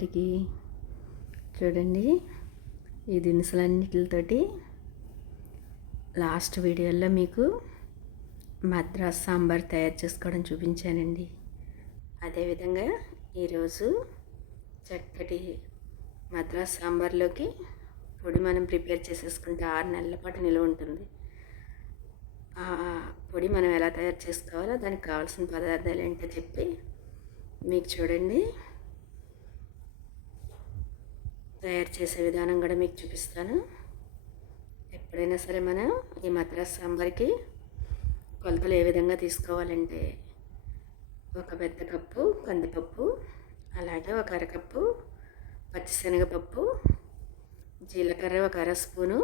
అందరికీ చూడండి ఈ దినుసులన్నిటితోటి లాస్ట్ వీడియోలో మీకు మద్రాస్ సాంబార్ తయారు చేసుకోవడం చూపించానండి. అదేవిధంగా ఈరోజు చక్కటి మద్రాస్ సాంబార్లోకి పొడి మనం ప్రిపేర్ చేసేసుకుంటే ఆరు నెలల పాటు నిల్వ ఉంటుంది. ఆ పొడి మనం ఎలా తయారు చేసుకోవాలో దానికి కావాల్సిన పదార్థాలు ఏంటో చెప్పి మీకు చూడండి. తయారు చేసే విధానం కూడా మీకు చూపిస్తాను. ఎప్పుడైనా సరే మనం ఈ మద్రాస్ సాంబార్కి కొలతలు ఏ విధంగా తీసుకోవాలంటే ఒక పెద్ద కప్పు కందిపప్పు అలాగే ఒక అరకప్పు పచ్చిశనగపప్పు జీలకర్ర ఒక అర స్పూను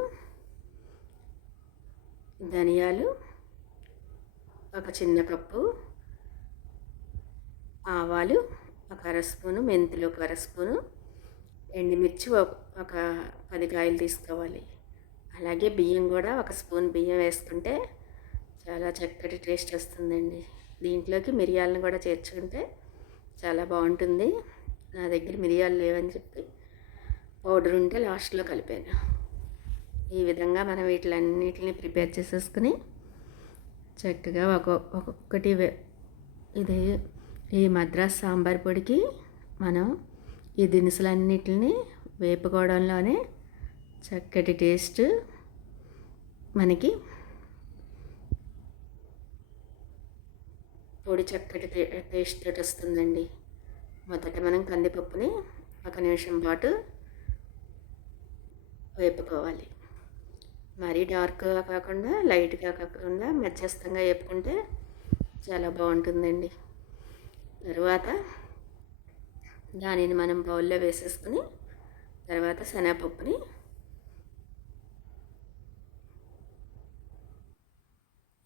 ధనియాలు ఒక చిన్న కప్పు ఆవాలు ఒక అర స్పూను మెంతులు ఒక అర స్పూను ఎండుమిర్చి ఒక పది కాయలు తీసుకోవాలి. అలాగే బియ్యం కూడా ఒక స్పూన్ బియ్యం వేసుకుంటే చాలా చక్కటి టేస్ట్ వస్తుందండి. దీంట్లోకి మిరియాలను కూడా చేర్చుకుంటే చాలా బాగుంటుంది. నా దగ్గర మిరియాలు లేవని చెప్పి పౌడర్ ఉంటే లాస్ట్లో కలిపాను. ఈ విధంగా మనం వీటిలన్నిటిని ప్రిపేర్ చేసేసుకుని చక్కగా ఒక ఒక్కొక్కటి ఇది ఈ మద్రాస్ సాంబార్ పొడికి మనం ఈ దినుసులన్నిటిని వేపుకోవడంలోనే చక్కటి టేస్ట్ మనకి పొడి చక్కటి టేస్ట్ తోటి వస్తుందండి మొదట మనం కందిపప్పుని ఒక నిమిషం పాటు వేపుకోవాలి. మరీ డార్క్గా కాకుండా లైట్గా కాకుండా మధ్యస్థంగా వేపుకుంటే చాలా బాగుంటుందండి. తర్వాత దానిని మనం బౌల్లో వేసేసుకుని తర్వాత శనగపప్పుని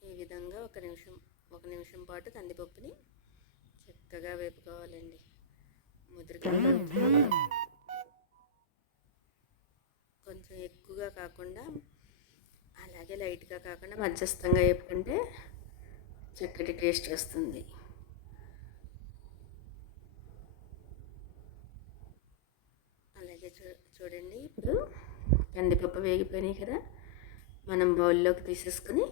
ఈ విధంగా ఒక నిమిషం ఒక నిమిషం పాటు కందిపప్పుని చక్కగా వేపుకోవాలండి. ముద్రగా కొంచెం ఎక్కువగా కాకుండా అలాగే లైట్గా కాకుండా మధ్యస్థంగా వేపుకుంటే చక్కటి టేస్ట్ వస్తుంది అలాగే చూ చూడండి. ఇప్పుడు కందిపప్పు వేగిపోయినాయి కదా మనం బౌల్లోకి తీసేసుకుని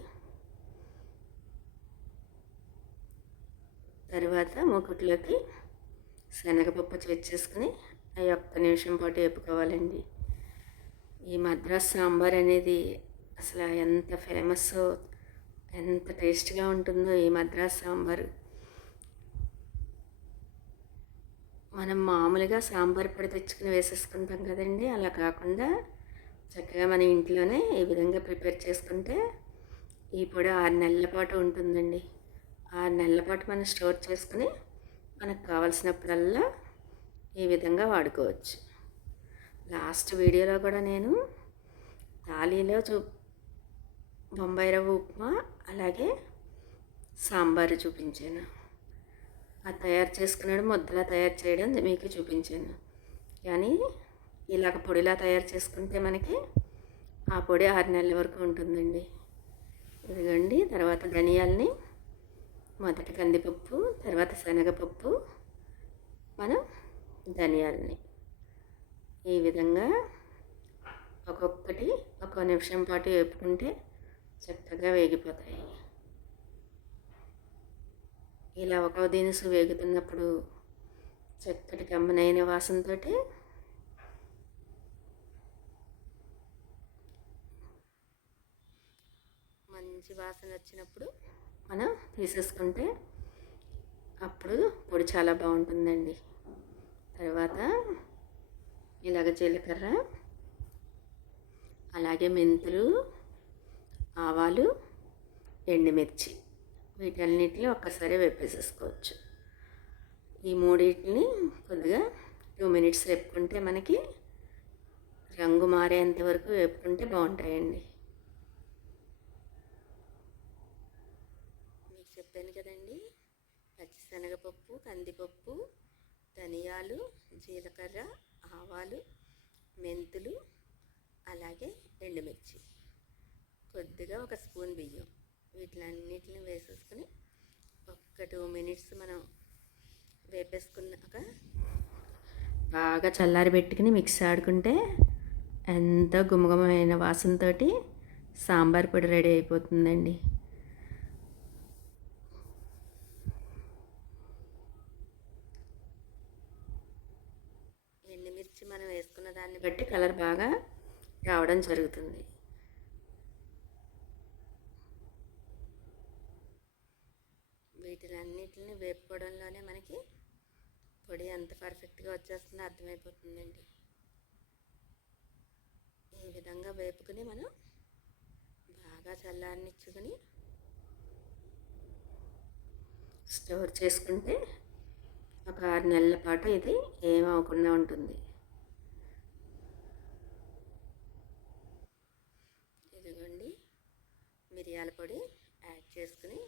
తర్వాత మూకుట్లోకి శనగపప్పు చేర్చేసుకుని అవి ఒక్క నిమిషం పాటు వేపుకోవాలండి. ఈ మద్రాస్ సాంబార్ అనేది అసలు ఎంత ఫేమస్ ఎంత టేస్ట్గా ఉంటుందో ఈ మద్రాస్ సాంబార్. మనం మామూలుగా సాంబార్ పొడి తెచ్చుకుని వేసేసుకుంటాం కదండి. అలా కాకుండా చక్కగా మన ఇంట్లోనే ఈ విధంగా ప్రిపేర్ చేసుకుంటే ఈ పొడి ఆరు నెలల పాటు ఉంటుందండి. ఆరు నెలల పాటు మనం స్టోర్ చేసుకుని మనకు కావలసినప్పుడల్లా ఈ విధంగా వాడుకోవచ్చు. లాస్ట్ వీడియోలో కూడా నేను థాలీలో చూ బొంబాయి రవ్వ ఉప్మా అలాగే సాంబారు చూపించాను. ఆ తయారు చేసుకున్నాడు ముద్దలా తయారు చేయడం మీకు చూపించాను. కానీ ఇలాగ పొడిలా తయారు చేసుకుంటే మనకి ఆ పొడి ఆరు నెలల వరకు ఉంటుందండి. ఇదిగోండి తర్వాత ధనియాలని మొదటి కందిపప్పు తర్వాత శనగపప్పు మనం ధనియాలని. ఈ విధంగా ఒక్కొక్కటి ఒక నిమిషం పాటు వేపుకుంటే చక్కగా వేగిపోతాయి. ఇలా ఒక దినుసు వేగుతున్నప్పుడు చక్కటి కమ్మనైన వాసనతో మంచి వాసన వచ్చినప్పుడు మనం తీసేసుకుంటే అప్పుడు పొడి చాలా బాగుంటుందండి. తర్వాత ఇలాగ జీలకర్ర అలాగే మెంతులు ఆవాలు ఎండుమిర్చి. వీటన్నిటిని ఒక్కసారి వేపేసేసుకోవచ్చు. ఈ మూడింటిని కొద్దిగా టూ మినిట్స్ వేపుకుంటే మనకి రంగు మారేంత వరకు వేపుకుంటే బాగుంటాయండి. మీకు చెప్పాను కదండి పచ్చిశనగపప్పు కందిపప్పు ధనియాలు జీలకర్ర ఆవాలు మెంతులు అలాగే ఎండుమిర్చి. కొద్దిగా ఒక స్పూన్ బియ్యం. వీటిలన్నిటిని వేసేసుకుని ఒక్క టూ మినిట్స్ మనం వేపేసుకున్నాక బాగా చల్లారి పెట్టుకుని మిక్సీ ఆడుకుంటే ఎంతో గుమగుమైన వాసనతోటి సాంబార్ పొడి రెడీ అయిపోతుందండి. ఎండుమిర్చి మనం వేసుకున్న దాన్ని బట్టి కలర్ బాగా రావడం జరుగుతుంది. వీటిలన్నింటిని వేపుకోవడంలోనే మనకి పొడి ఎంత పర్ఫెక్ట్గా వచ్చేస్తుందో అర్థమైపోతుందండి. ఈ విధంగా వేపుకుని మనం బాగా చల్లారనిచ్చుకుని స్టోర్ చేసుకుంటే ఒక ఆరు నెలల పాటు ఇది ఏమవకుండా ఉంటుంది. ఇదిగోండి మిరియాల పొడి యాడ్ చేసుకుని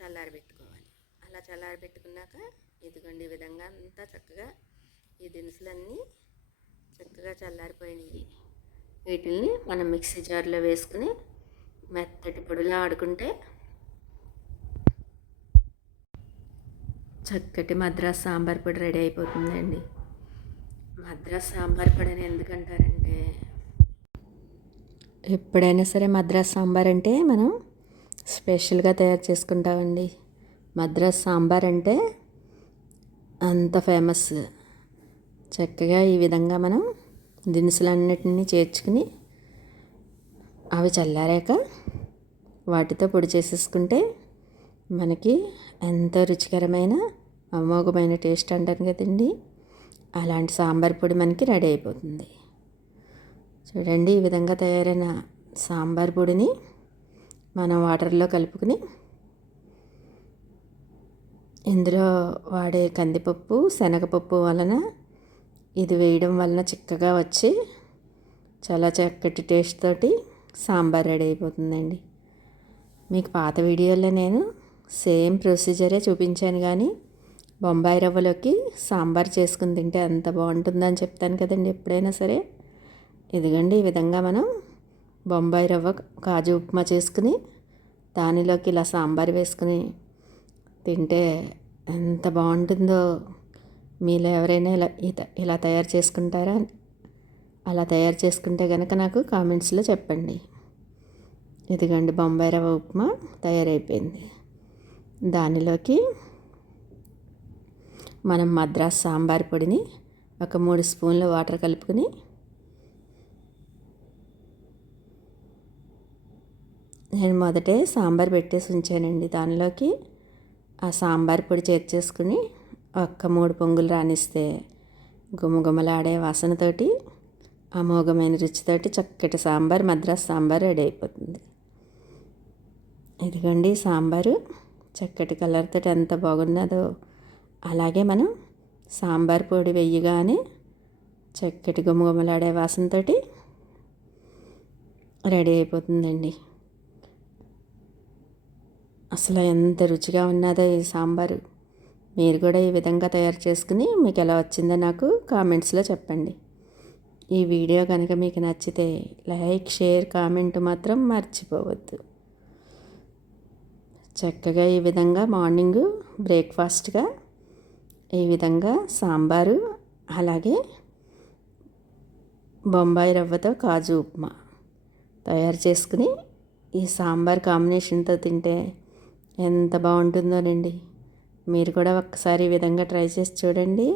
చల్లారబెట్టుకోవాలి. అలా చల్లారబెట్టుకున్నాక ఇదిగోండి ఈ విధంగా అంతా చక్కగా ఈ దినుసులన్నీ చక్కగా చల్లారిపోయినాయి. వీటిల్ని మనం మిక్సీ జార్లో వేసుకుని మెత్తటి పొడిలా ఆడుకుంటే చక్కటి మద్రాస్ సాంబార్ పొడి రెడీ అయిపోతుందండి. మద్రాస్ సాంబార్ పొడి అని ఎందుకంటారంటే ఎప్పుడైనా సరే మద్రాస్ సాంబార్ అంటే మనం స్పెషల్గా తయారు చేసుకుంటామండి. మద్రాస్ సాంబార్ అంటే అంత ఫేమస్. చక్కగా ఈ విధంగా మనం దినుసులన్నిటిని చేర్చుకుని అవి చల్లారాక వాటితో పొడి చేసేసుకుంటే మనకి ఎంతో రుచికరమైన అమోఘమైన టేస్ట్ అంటారు కదండి. అలాంటి సాంబార్ పొడి మనకి రెడీ అయిపోతుంది. చూడండి ఈ విధంగా తయారైన సాంబార్ పొడిని మనం వాటర్లో కలుపుకుని ఇందులో వాడే కందిపప్పు శనగపప్పు వలన ఇది వేయడం వలన చిక్కగా వచ్చి చాలా చక్కటి టేస్ట్ తోటి సాంబార్ రెడీ అయిపోతుందండి. మీకు పాత వీడియోలో నేను సేమ్ ప్రొసీజరే చూపించాను కానీ బొంబాయి రవ్వలోకి సాంబార్ చేసుకుని తింటే ఎంత బాగుంటుందని చెప్తాను కదండి ఎప్పుడైనా సరే. ఇదిగండి ఈ విధంగా మనం బొంబాయి రవ్వ కాజు ఉప్మా చేసుకుని దానిలోకి ఇలా సాంబార్ వేసుకుని తింటే ఎంత బాగుంటుందో మీలో ఎవరైనా ఇలా ఇలా తయారు చేసుకుంటారా? అలా తయారు చేసుకుంటే కనుక నాకు కామెంట్స్లో చెప్పండి. ఇదిగండి బొంబాయి రవ్వ ఉప్మా తయారైపోయింది. దానిలోకి మనం మద్రాస్ సాంబార్ పొడిని ఒక మూడు స్పూన్ల వాటర్ కలుపుకొని నేను మొదటే సాంబార్ పెట్టేసి ఉంచానండి. దానిలోకి ఆ సాంబార్ పొడి చేర్చేసుకుని ఒక్క మూడు పొంగులు రానిస్తే గుమగుమలాడే వాసనతోటి అమోఘమైన రుచితోటి చక్కటి సాంబార్ మద్రాస్ సాంబార్ రెడీ అయిపోతుంది. ఇదిగోండి సాంబారు. చక్కటి కలర్తో ఎంత బాగున్నదో అలాగే మనం సాంబార్ పొడి వెయ్యగానే చక్కటి గుమగుమలాడే వాసనతోటి రెడీ అయిపోతుందండి. అసలు ఎంత రుచిగా ఉన్నదో ఈ సాంబారు. మీరు కూడా ఈ విధంగా తయారు చేసుకుని మీకు ఎలా వచ్చిందో నాకు కామెంట్స్లో చెప్పండి. ఈ వీడియో కనుక మీకు నచ్చితే లైక్ షేర్ కామెంట్ మాత్రం మర్చిపోవద్దు. చక్కగా ఈ విధంగా మార్నింగ్ బ్రేక్ఫాస్ట్గా ఈ విధంగా సాంబారు అలాగే బొంబాయి రవ్వతో కాజు ఉప్మా తయారు చేసుకుని ఈ సాంబార్ కాంబినేషన్తో తింటే ఎంత బాగుంటుందోనండి. మీరు కూడా ఒక్కసారి ఈ విధంగా ట్రై చేసి చూడండి.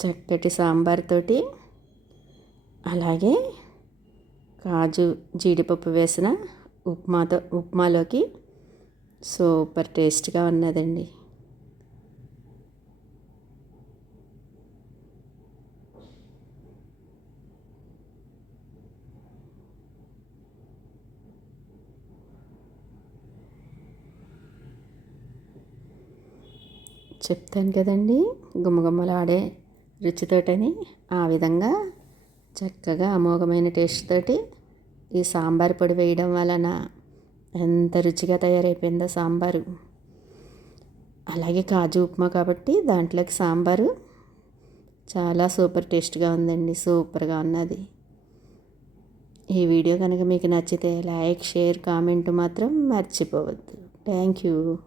చక్కటి సాంబార్ తోటి అలాగే కాజు జీడిపప్పు వేసిన ఉప్మాతో ఉప్మాలోకి సూపర్ టేస్ట్గా ఉన్నదండి. చెప్తాను కదండి. గుమ్మగుమ్మలాడే రుచితోటని ఆ విధంగా చక్కగా అమోఘమైన టేస్ట్ తోటి ఈ సాంబార్ పొడి వేయడం వలన ఎంత రుచిగా తయారైపోయిందో సాంబారు. అలాగే కాజు ఉప్మా కాబట్టి దాంట్లోకి సాంబారు చాలా సూపర్ టేస్ట్గా ఉందండి. సూపర్గా ఉన్నది. ఈ వీడియో కనుక మీకు నచ్చితే లైక్ షేర్ కామెంట్ మాత్రం మర్చిపోవద్దు. Thank you.